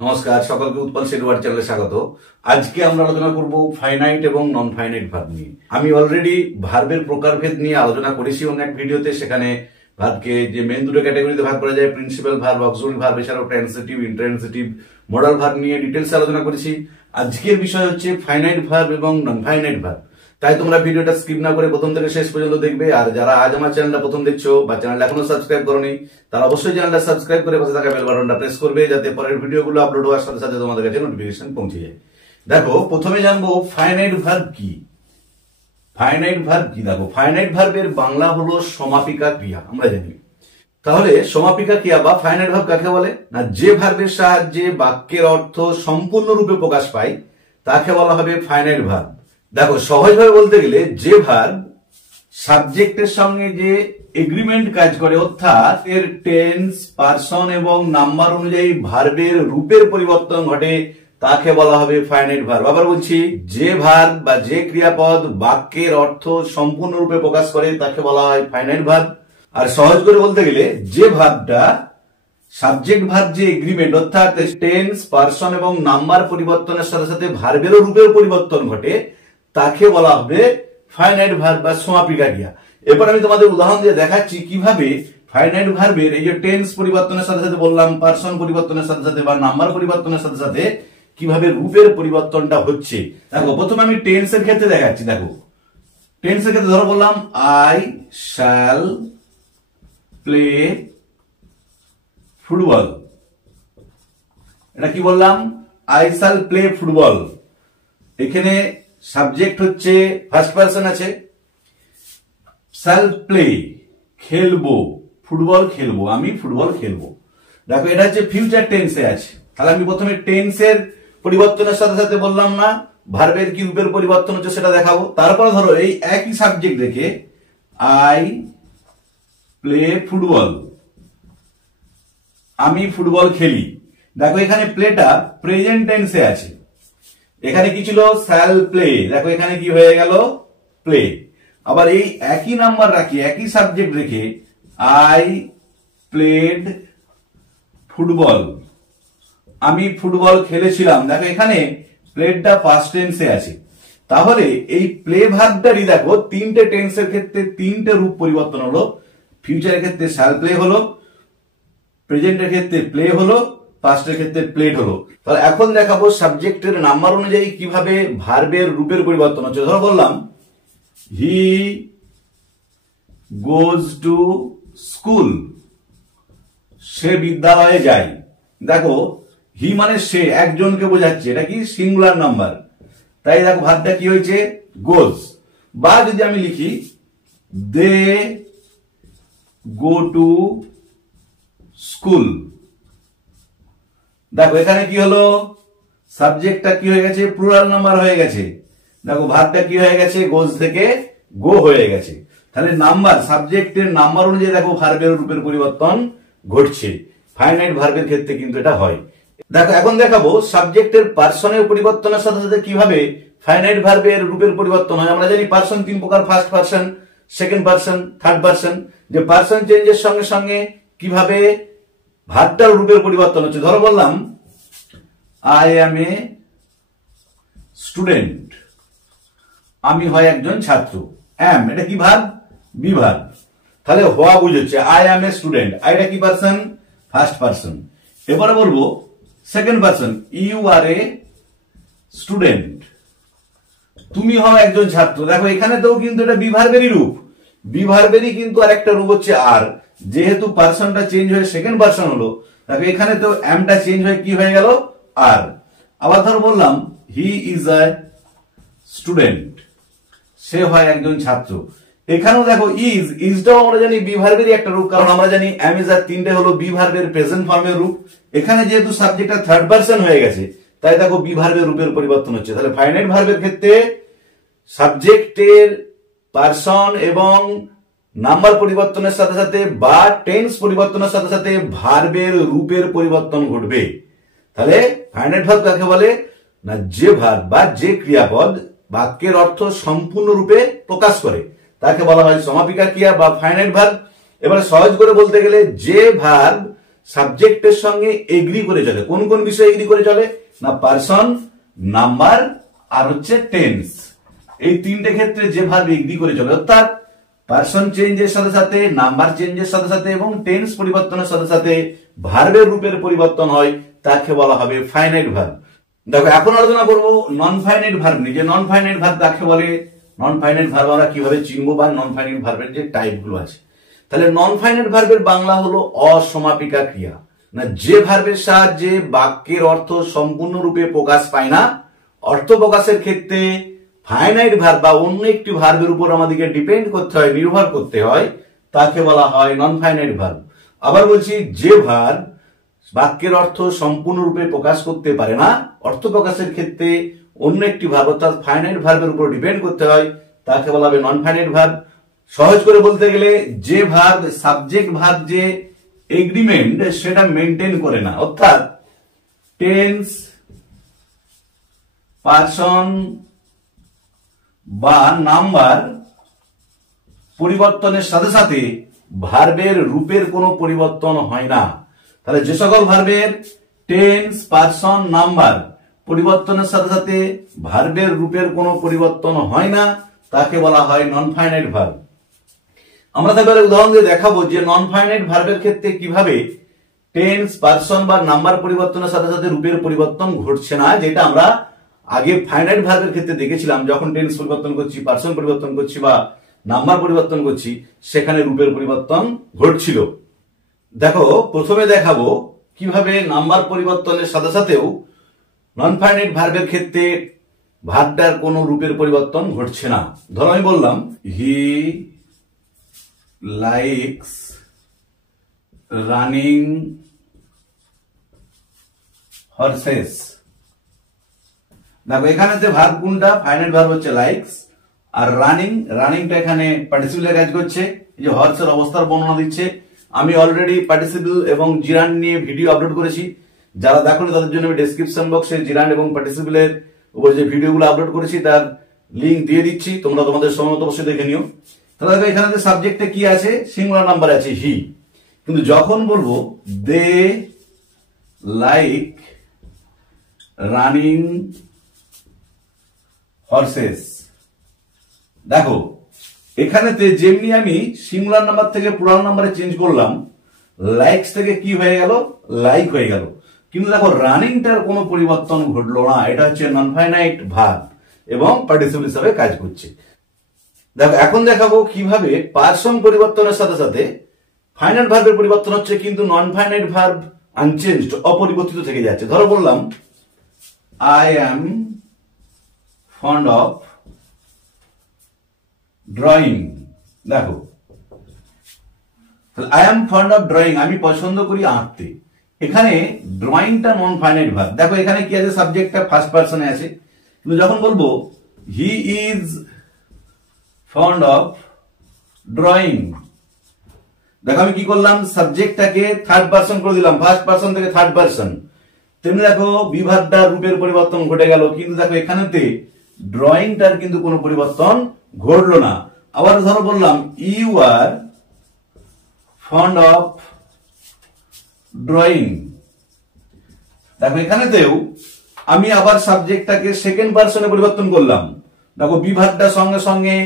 নমস্কার সকলকে উৎপল শেরওয়ার চ্যানেলে স্বাগত। আজকে আমরা আলোচনা করব ফাইনাইট এবং নন ফাইনাইট ভার্ব নিয়ে। আমি অলরেডি ভার্বের প্রকারভেদ নিয়ে আলোচনা করেছি অন্য এক ভিডিওতে। সেখানে ভার্বকে যে মেন দুটো ক্যাটাগরিতে ভাগ করা যায়, প্রিন্সিপাল ভার্ব, অক্সিলারি ভার্ব, এছাড়াও ট্রান্সিটিভ, ইন্ট্রান্সিটিভ, মডাল ভার্ব নিয়ে ডিটেলসে আলোচনা করেছি। আজকের বিষয় হচ্ছে ফাইনাইট ভার্ব এবং নন ফাইনাইট ভার্ব। তাই তোমরা ভিডিওটা স্কিপ না করে প্রথম থেকে শেষ পর্যন্ত দেখবে। আর যারা আজ আমার চ্যানেলটা প্রথম দেখছো বা চ্যানেলটা এখনো সাবস্ক্রাইব করোনি, তারা অবশ্যই চ্যানেলটা সাবস্ক্রাইব করে পাশে থাকা বেল বাটনটা প্রেস করবে, যাতে পরের ভিডিওগুলো আপলোড হওয়ার সাথে সাথে তোমাদের কাছে নোটিফিকেশন পৌঁছে যায়। দেখো, প্রথমে জানবো ফাইনাইট ভার্ব কি। ফাইনাইট ভার্ব কি? দেখো, ফাইনাইট ভার্বের বাংলা হলো সমাপিকা ক্রিয়া, আমরা জানি। তাহলে সমাপিকা ক্রিয়া বা ফাইনাইট ভার্ব কাকে বলে? না, যে ভার্বের সাহায্যে বাক্যের অর্থ সম্পূর্ণরূপে প্রকাশ পায় তাকে বলা হবে ফাইনাইট ভার্ব। দেখো, সহজভাবে বলতে গেলে যে ভার্ব সাবজেক্টের সঙ্গে যে এগ্রিমেন্ট কাজ করে, অর্থাৎ এর টেন্স, পারসন এবং নাম্বার অনুযায়ী ভার্বের রূপের পরিবর্তন ঘটে, তাকে বলা হবে ফাইনাইট ভার্ব। আবার বলছি, যে ভার্ব বা যে ক্রিয়াপদ বাক্যের অর্থ সম্পূর্ণরূপে প্রকাশ করে তাকে বলা হয় ফাইনাইট ভার্ব। আর সহজ করে বলতে গেলে যে ভার্বটা সাবজেক্ট ভার্ব যে এগ্রিমেন্ট, অর্থাৎ টেন্স, পারসন এবং নাম্বার পরিবর্তনের সাথে সাথে ভার্বেরও রূপের পরিবর্তন ঘটে, তাকে বলা হবে ফাইনাইট ভার্ব বা সমাপিকা ক্রিয়া। এরপর আমি তোমাদের উদাহরণ দিয়ে দেখাচ্ছি কিভাবে ফাইনাইট ভার্বের এই যে টেন্স পরিবর্তনের সাথে সাথে বললাম, পারসন পরিবর্তনের সাথে সাথে বা নাম্বার পরিবর্তনের সাথে সাথে কিভাবে রূপের পরিবর্তনটা হচ্ছে। দেখো, প্রথমে আমি টেন্সের ক্ষেত্রে দেখাচ্ছি। দেখো, টেন্সের ক্ষেত্রে ধরো বললাম আই শ্যাল প্লে ফুটবল। এটা কি বললাম? I shall play football. এখানে সাবজেক্ট হচ্ছে ফার্স্ট পারসন আছে, শ্যাল প্লে খেলবো, ফুটবল খেলবো, আমি ফুটবল খেলবো। দেখো, এটা হচ্ছে ফিউচার টেন্সে আছে। তাহলে আমি প্রথমে টেন্সের পরিবর্তনের সাথে সাথে বললাম না ভার্বের কি রূপের পরিবর্তন হচ্ছে সেটা দেখাবো। তারপরে ধরো এই একই সাবজেক্ট রেখে আই প্লে ফুটবল, আমি ফুটবল খেলি। দেখো, এখানে প্লেটা প্রেজেন্ট টেন্সে আছে। এখানে কি ছিল? Shall play. দেখো, এখানে কি হয়ে গেল? প্লে। আবার এই একই নাম্বার রাখি, একই সাবজেক্ট রেখে আই প্লেড ফুটবল, আমি ফুটবল খেলেছিলাম। দেখো, এখানে প্লেডটা পাস্ট টেন্সে আছে। তাহলে এই প্লে ভার্বটারই দেখো তিনটে টেন্সের ক্ষেত্রে তিনটে রূপ পরিবর্তন হলো। ফিউচারের ক্ষেত্রে শ্যাল প্লে হলো, প্রেজেন্টের ক্ষেত্রে প্লে হলো, পাস্টের ক্ষেত্রে প্লেড হলো। তাহলে এখন দেখাবো সাবজেক্টের নাম্বার অনুযায়ী কিভাবে ভার্বের রূপের পরিবর্তন হচ্ছে। ধরো বললাম হি গোজ টু স্কুল, সে বিদ্যালয়ে যায়। দেখো, হি মানে সে, একজনকে বোঝাচ্ছে, এটা কি সিঙ্গুলার নাম্বার, তাই দেখো ভার্বটা কি হয়েছে? গোজ। বা যদি আমি লিখি দে গো টু স্কুল, দেখো এখানে কি হলো? সাবজেক্টটা কি হয়ে গেছে? প্লুরাল নাম্বার হয়ে গেছে। দেখো, ভার্বটা কি হয়ে গেছে? গোজ থেকে গো হয়ে গেছে। তাহলে নাম্বার, সাবজেক্টের নাম্বার অনুযায়ী দেখো ভার্বের রূপের পরিবর্তন ঘটছে। ফাইনাইট ভার্বের ক্ষেত্রে কিন্তু এটা হয়। দেখো, এখন দেখাবো সাবজেক্টের পারসনের পরিবর্তনের সাথে সাথে কিভাবে ফাইনাইট ভার্বের রূপের পরিবর্তন হয়। আমরা জানি পারসন তিন প্রকার, first person, second person, third person. যে পারসন চেঞ্জের সঙ্গে সঙ্গে কিভাবে ভার্বটার রূপের পরিবর্তন হচ্ছে। ধরো বললাম আই অ্যাম এ স্টুডেন্ট, আমি হয় একজন ছাত্র। অ্যাম, এটা কি ভার্ব? Be verb. তাহলে হওয়া বুঝছে আই অ্যাম এ স্টুডেন্ট, আইটা কি পারসন? First person. এবারে বলবো second person, you are a student, তুমি হও একজন ছাত্র। দেখো, এখানে তো কিন্তু এটা বি ভার্বেরই রূপ। বি ভার্বেরই কিন্তু আর একটা রূপ হচ্ছে আর। যেহেতু পারসনটা চেঞ্জ হয়ে সেকেন্ড পারসন হলো, দেখো এখানে তো এমটা চেঞ্জ হয়ে কি হয়ে গেল? আর। আবার ধরো বললাম হি ইজ আ স্টুডেন্ট, সে হয় একজন ছাত্র। এখানেও দেখো ইজটাও আমরা জানি বি ভার্বেরই একটা রূপ, কারণ আমরা জানি এম ইজ আর তিনটে হলো বি ভার্বের প্রেজেন্ট ফর্মের রূপ। এখানে যেহেতু সাবজেক্টটা থার্ড পারসন হয়ে গেছে, তাই দেখো বি ভার্বের রূপের পরিবর্তন হচ্ছে। তাহলে ফাইনাইট ভার্বের ক্ষেত্রে সাবজেক্টের পারসন এবং নাম্বার পরিবর্তনের সাথে সাথে বা টেন্স পরিবর্তনের সাথে সাথে ভার্বের রূপের পরিবর্তন ঘটবে। তাহলে ফাইনাইট ভার্ব কাকে বলে? না, যে ভার্ব বা যে ক্রিয়াপদ বাক্যের অর্থ সম্পূর্ণরূপে প্রকাশ করে তাকে বলা হয় সমাপিকা ক্রিয়া বা ফাইনাইট ভার্ব। এবারে সহজ করে বলতে গেলে যে ভার্ব সাবজেক্টের সঙ্গে এগ্রি করে চলে। কোন কোন বিষয়ে এগ্রি করে চলে? না পারসন, নাম্বার আর হচ্ছে টেন্স। এই তিনটে ক্ষেত্রে যে ভার্ব এগ্রি করে চলে, অর্থাৎ পারসন চেঞ্জের সাথে সাথে, নাম্বার চেঞ্জের সাথে সাথে এবং টেন্স পরিবর্তনের সাথে সাথে ভার্বের রূপের পরিবর্তন হয়, তাকে বলা হবে ফাইনাইট ভার্ব। দেখো এখন আলোচনা করব নন ফাইনাইট ভার্ব নিয়ে। যে নন ফাইনাইট ভার্ব কাকে বলে, নন ফাইনাইট ভার্ব আমরা কিভাবে চিনবো, বা নন ফাইনাইট ভার্বের যে টাইপ গুলো আছে। তাহলে নন ফাইনাইট ভার্বের বাংলা হলো অসমাপিকা ক্রিয়া। না, যে ভার্বের সাহায্যে বাক্যের অর্থ সম্পূর্ণরূপে প্রকাশ পায় না, অর্থ প্রকাশের ক্ষেত্রে ফাইনাইট ভার্ব বা অন্য একটি ভার্বের উপর আমাদেরকে ডিপেন্ড করতে হয়, নির্ভর করতে হয়, তাকে বলা হয় নন ফাইনাইট ভার্ব। আবার বলছি, যে ভার্ব বাক্যের অর্থ সম্পূর্ণরূপে প্রকাশ করতে পারে না, অর্থ প্রকাশের ক্ষেত্রে অন্য একটি ভার্ব অর্থাৎ ফাইনাইট ভার্বের উপর ডিপেন্ড করতে হয়, তাকে বলা হবে নন ফাইনাইট ভার্ব। সহজ করে বলতে গেলে, যে ভার্ব সাবজেক্ট ভার্ব যে এগ্রিমেন্ট সেটা মেনটেন করে না, অর্থাৎ টেন্স, পারসন বা নাম্বার পরিবর্তনের সাথে সাথে ভার্বের রূপের কোনো পরিবর্তন হয় না। তাহলে যে সকল ভার্বের টেন্স, পারসন, নাম্বার পরিবর্তনের সাথে সাথে ভার্বের রূপের কোনো পরিবর্তন হয় না, তাকে বলা হয় নন ফাইনাইট ভার্ব। আমরা তাহলে উদাহরণ দিয়ে দেখাবো যে নন ফাইনাইট ভার্বের ক্ষেত্রে কিভাবে টেন্স, পারসন বা নাম্বার পরিবর্তনের সাথে সাথে রূপের পরিবর্তন ঘটছে না, যেটা আমরা আগে ফাইনাইট ভার্বের ক্ষেত্রে দেখেছিলাম। যখন টেন্স পরিবর্তন করছি, পারসন পরিবর্তন করছি বা নাম্বার পরিবর্তন করছি, সেখানে রূপের পরিবর্তন ঘটছিল। দেখো প্রথমে দেখাবো কিভাবে নাম্বার পরিবর্তনের সাথে সাথেও নন ফাইনাইট ভার্বের ক্ষেত্রে ভার্বটার কোনো রূপের পরিবর্তন ঘটছে না। ধরো আমি বললাম হি লাইকস রানিং হর্সেস। দেখো এখানে যে ভার্ব কোনটা, ফাইনাইট ভার্ব হচ্ছে লাইকস, আর রানিং, রানিংটা এখানে পার্টিসিপেলে কাজ করছে। এই যে হর্সের অবস্থার বর্ণনা দিচ্ছে। আমি অলরেডি পার্টিসিপল এবং জিরান নিয়ে ভিডিও আপলোড করেছি, যারা দেখোনি তাদের জন্য আমি ডেসক্রিপশন বক্সে জিরান এবং পার্টিসিপলের উপর যে ভিডিওগুলো আপলোড করেছি তার লিঙ্ক দিয়ে দিচ্ছি, তোমরা তোমাদের সময় মতো অবশ্যই দেখে নিও। তাহলে দেখো এখানে যে সাবজেক্টে কি আছে, সিঙ্গুলার নাম্বার আছে হি, কিন্তু যখন বলবো দে লাইক রানিং হর্সেস, দেখো এখানেতে যেমনি আমি সিঙ্গুলার নাম্বার থেকে প্লুরাল নাম্বারে চেঞ্জ করলাম, লাইকস থেকে কি হয়ে গেল, লাইক হয়ে গেল, কিন্তু দেখো রানিংটার কোনো পরিবর্তন ঘটলো না। এটা হচ্ছে নন ফাইনাইট ভার্ব এবং পার্টিসিপল হিসাবে কাজ করছে। দেখো এখন দেখাবো কিভাবে পারসন পরিবর্তনের সাথে সাথে ফাইনাইট ভার্বের পরিবর্তন হচ্ছে, কিন্তু নন ফাইনাইট ভার্ব আনচেঞ্জড, অপরিবর্তিত থেকে যাচ্ছে। ধরো বললাম I am fond of drawing. দেখো I am fond of drawing, আমি পছন্দ করি আঁকতে। এখানে ড্রয়িংটা নন ফাইনাইট ভার্ব। দেখো এখানে কি আছে, সাবজেক্টটা ফার্স্ট পারসনে আছে, কিন্তু যখন বলবো he is fond of drawing, দেখো আমি কি করলাম, সাবজেক্টটাকে থার্ড পারসন করে দিলাম, ফার্স্ট পারসন থেকে থার্ড পারসন। তেমনি দেখো বিভাগটা রূপের পরিবর্তন ঘটে গেল, কিন্তু দেখো এখানেতে ড্রয়িংটার কিন্তু কোনো পরিবর্তন ঘটলো না। আবার ধরো বললাম you are fond of drawing, দেখো এখানেতেও আমি আবার সাবজেক্টটাকে সেকেন্ড পারসনে পরিবর্তন করলাম। দেখো বিভাগটা সঙ্গে সঙ্গে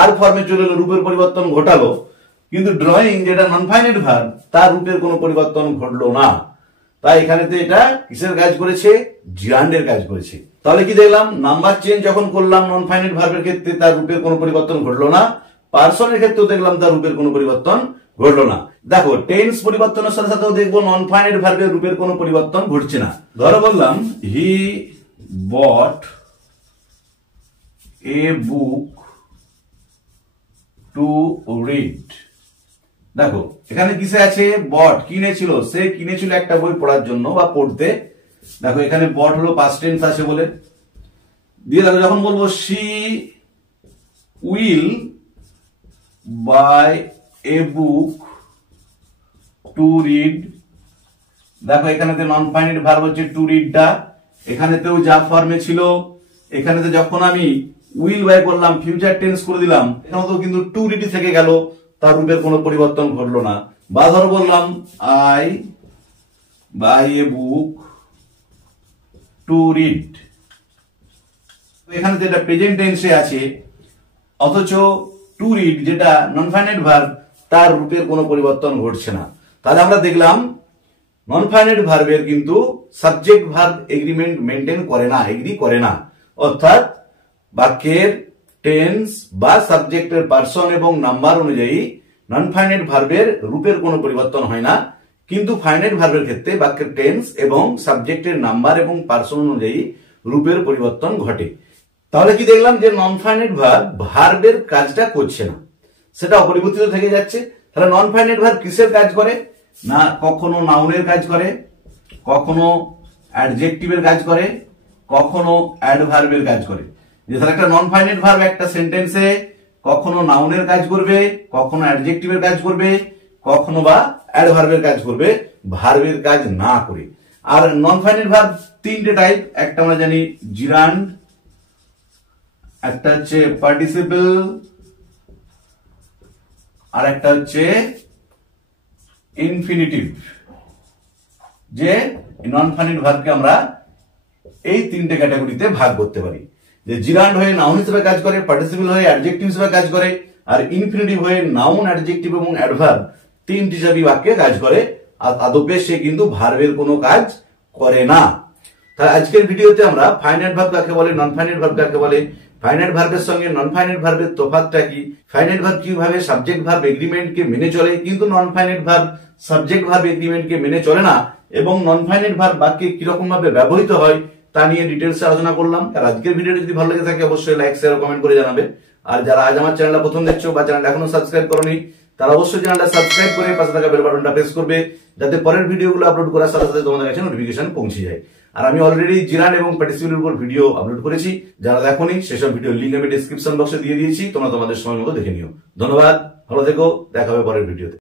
আর ফর্মে চলে এলো, রূপের পরিবর্তন ঘটালো, কিন্তু ড্রয়িং যেটা নন ফাইনাইট ভার্ব তার রূপের কোনো পরিবর্তন ঘটলো না। তাই এখানেতে এটা কিসের কাজ করেছে, জিরান্ডের কাজ করেছে। তাহলে কি দেখলাম, নাম্বার চেঞ্জ যখন করলাম নন ফাইনাইট ভার্বের ক্ষেত্রে তার রূপের কোনো পরিবর্তন ঘটলো না, পারসনের ক্ষেত্রেও দেখলাম তার রূপের কোনো পরিবর্তন ঘটলো না। দেখো টেন্স পরিবর্তনের সাথে সাথেও দেখবো নন ফাইনাইট ভার্বের রূপের কোনো পরিবর্তন ঘটছে না। ধরো বললাম হি বট এ বুক টু রিড। দেখো এখানে কিসে আছে, বট, কিনেছিল, সে কিনেছিল একটা বই পড়ার জন্য বা পড়তে। দেখো এখানে বট হলো পাস্ট টেন্স আছে বলে দিয়ে, দেখো যখন বলবো she will buy a book to read, দেখো এখানেতে নন ফাইনাইট ভার্ব হচ্ছে টু রিডটা, এখানেতেও যা ফর্মে ছিল, এখানেতে যখন আমি উইল বাই করলাম ফিউচার টেন্স করে দিলাম, এখানেও কিন্তু টু রিড থেকে গেল, তার রূপের কোনো পরিবর্তন ঘটলো না। বা ধরো বললাম I buy a book to read. এখানে যেটা প্রেজেন্ট টেন্সে আছে, অথচ টু রিড যেটা নন ফাইনাইট ভার্ব তার রূপের কোনো পরিবর্তন ঘটছে না। তাহলে আমরা দেখলাম নন ফাইনাইট ভার্বের কিন্তু সাবজেক্ট ভার্ব এগ্রিমেন্ট মেনটেন করে না, এগ্রি করে না। অর্থাৎ বাক্যের টেন্স বা সাবজেক্টের পার্সন এবং নাম্বার অনুযায়ী নন ফাইনাইট ভার্বের রূপের কোনো পরিবর্তন হয় না, কিন্তু ফাইনাইট ভার্বের ক্ষেত্রে বাক্যের টেন্স এবং সাবজেক্টের নাম্বার এবং পার্সন অনুযায়ী রূপের পরিবর্তন ঘটে। তাহলে কি দেখলাম যে নন ফাইনাইট ভার্ব ভার্বের কাজটা করছে না, সেটা অপরিবর্তিত থেকে যাচ্ছে। তাহলে নন ফাইনাইট ভার্ব কিসের কাজ করে না, কখনো নাউনের কাজ করে, কখনো অ্যাডজেক্টিভের কাজ করে, কখনো অ্যাডভার্বের কাজ করে। যে তাহলে একটা নন ফাইনাইট ভার্ব একটা সেন্টেন্সে কখনো নাউনের কাজ করবে, কখনো অ্যাডজেক্টিভের কাজ করবে, কখনো বা অ্যাডভার্বের কাজ করবে, ভার্বের কাজ না করে। আর নন ফাইনাইট ভার্ব তিনটে টাইপ, একটা আমরা জানি জিরান্ড, একটা হচ্ছে পার্টিসিপল, আর একটা হচ্ছে ইনফিনিটিভ। যে নন ফাইনাইট ভার্বকে আমরা এই তিনটে ক্যাটাগরিতে ভাগ করতে পারি। যে জিরান্ড হয়ে নাউন হিসেবে কাজ করে, পার্টিসিপল হয়ে অ্যাডজেক্টিভ হিসেবে কাজ করে, আর ইনফিনিটিভ হয়ে নাউন, অ্যাডজেক্টিভ এবং অ্যাডভার্ব তিনটি হিসাবে বাক্যে কাজ করে। আর আদপে সে কিন্তু ভার্বের কোনো কাজ করে না। তাহলে আজকের ভিডিওতে আমরা ফাইনাইট ভার্ব কাকে বলে, নন ফাইনাইট ভার্ব কাকে বলে, ফাইনাইট ভার্বের সঙ্গে নন ফাইনাইট ভার্বের তফাৎটা কি, ফাইনাইট ভার্ব কিভাবে সাবজেক্ট ভার্ব এগ্রিমেন্টকে মেনে চলে কিন্তু non finite verb subject verb এগ্রিমেন্টকে মেনে চলে না, এবং নন ফাইনাইট ভার্ব বাক্যে কিরকম ভাবে ব্যবহৃত হয় তা নিয়ে ডিটেলসে আলোচনা করলাম। আর আজকের ভিডিওটি যদি ভালো লেগে থাকে অবশ্যই লাইক, শেয়ার, কমেন্ট করে জানাবে। আর যারা আজ আমার চ্যানেলটা প্রথম দেখছো বা চ্যানেলটা এখনো সাবস্ক্রাইব করোনি, তারা অবশ্যই চ্যানেলটা সাবস্ক্রাইব করে পাশে থাকা বেল বাটনটা প্রেস করবে, যাতে পরের ভিডিওগুলো আপলোড করার সাথে সাথে তোমাদের কাছে নোটিফিকেশন পৌঁছে যায়। আর আমি অলরেডি জিরান্ড এবং পার্টিসিপলের উপর ভিডিও আপলোড করেছি, যারা দেখোনি সেসব ভিডিও লিংক আমি ডেসক্রিপশন বক্সে দিয়ে দিয়েছি, তোমরা তোমাদের সময় মতো দেখে নিও। ধন্যবাদ, ভালো থেকো, দেখা হবে পরের ভিডিওতে।